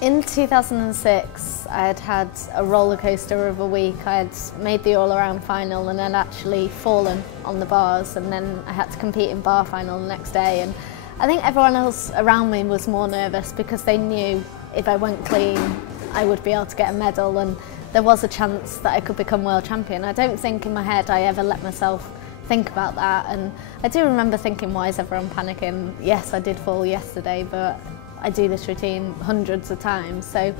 In 2006, I had had a roller coaster of a week. I had made the all-around final and then actually fallen on the bars, and then I had to compete in bar final the next day. And I think everyone else around me was more nervous because they knew if I went clean, I would be able to get a medal, and there was a chance that I could become world champion. I don't think in my head I ever let myself think about that, and I do remember thinking, why is everyone panicking? Yes, I did fall yesterday, but I do this routine hundreds of times. So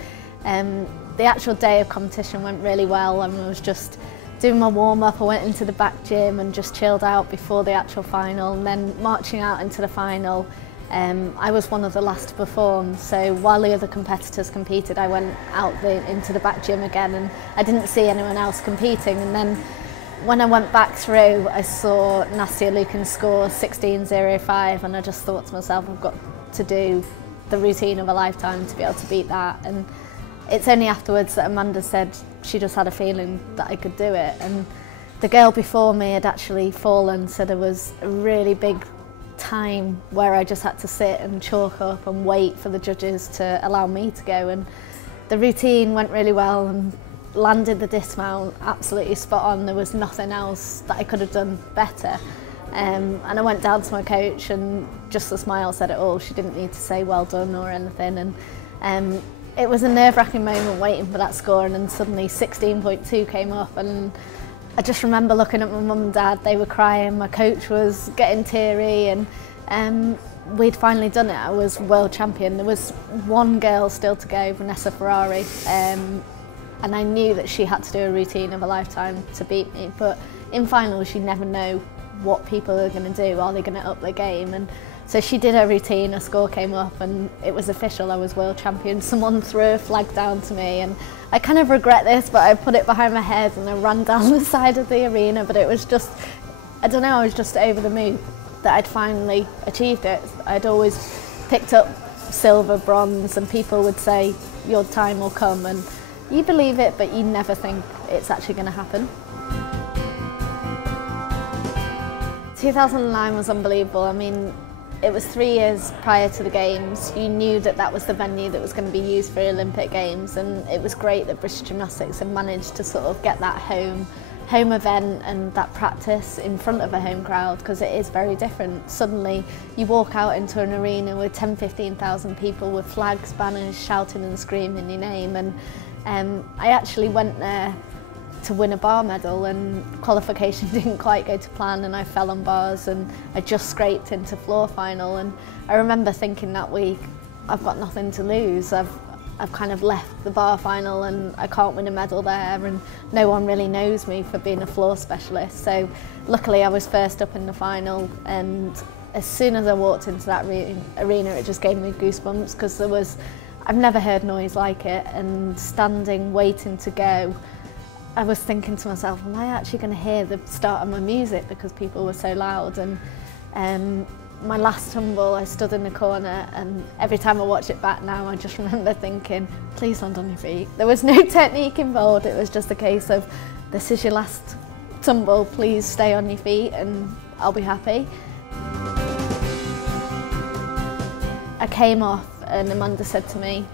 the actual day of competition went really well, and I was just doing my warm-up. I went into the back gym and just chilled out before the actual final, and then marching out into the final, I was one of the last to perform. So while the other competitors competed, I went out into the back gym again, and I didn't see anyone else competing. And then when I went back through, I saw Nastia Lukin's score 16.05, and I just thought to myself, I've got to do the routine of a lifetime to be able to beat that. And it's only afterwards that Amanda said she just had a feeling that I could do it. And the girl before me had actually fallen, so there was a really big time where I just had to sit and chalk up and wait for the judges to allow me to go. And the routine went really well and landed the dismount absolutely spot on. There was nothing else that I could have done better. And I went down to my coach, and just the smile said it all. She didn't need to say well done or anything. And it was a nerve-wracking moment waiting for that score, and then suddenly 16.2 came up, and I just remember looking at my mum and dad. They were crying, my coach was getting teary, and we'd finally done it. I was world champion. There was one girl still to go, Vanessa Ferrari, and I knew that she had to do a routine of a lifetime to beat me, but in finals you never know what people are going to do. Are they going to up their game? And so she did her routine, her score came up, and it was official. I was world champion. Someone threw a flag down to me, and I kind of regret this, but I put it behind my head and I ran down the side of the arena. But it was just, I don't know, I was just over the moon that I'd finally achieved it. I'd always picked up silver, bronze, and people would say your time will come, and you believe it, but you never think it's actually going to happen. 2009 was unbelievable. I mean, it was 3 years prior to the Games. You knew that that was the venue that was going to be used for Olympic Games, and it was great that British Gymnastics had managed to sort of get that home event and that practice in front of a home crowd, because it is very different. Suddenly you walk out into an arena with 10,000–15,000 people with flags, banners, shouting and screaming your name. And I actually went there to win a bar medal, and qualification didn't quite go to plan, and I fell on bars and I just scraped into floor final. And I remember thinking that week, I've got nothing to lose. I've kind of left the bar final and I can't win a medal there, and no one really knows me for being a floor specialist. So luckily I was first up in the final, and as soon as I walked into that arena it just gave me goosebumps, because I've never heard noise like it. And standing waiting to go, I was thinking to myself, am I actually going to hear the start of my music, because people were so loud. And my last tumble, I stood in the corner, and every time I watch it back now, I just remember thinking, please land on your feet. There was no technique involved. It was just a case of, this is your last tumble, please stay on your feet and I'll be happy. I came off and Amanda said to me,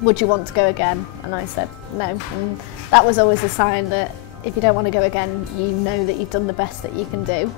would you want to go again? And I said no. And that was always a sign that if you don't want to go again, you know that you've done the best that you can do.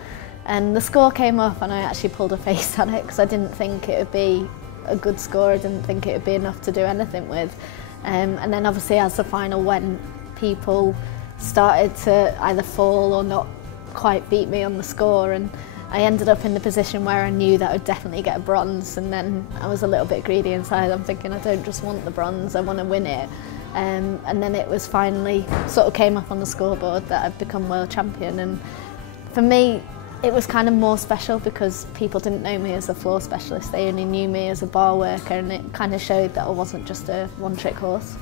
And the score came up, and I actually pulled a face at it, because I didn't think it would be a good score. I didn't think it would be enough to do anything with. And then obviously as the final went, people started to either fall or not quite beat me on the score, and I ended up in the position where I knew that I would definitely get a bronze. And then I was a little bit greedy inside. I'm thinking, I don't just want the bronze, I want to win it. And then it was finally sort of came up on the scoreboard that I'd become world champion. And for me, it was kind of more special because people didn't know me as a floor specialist. They only knew me as a bar worker, and it kind of showed that I wasn't just a one-trick horse.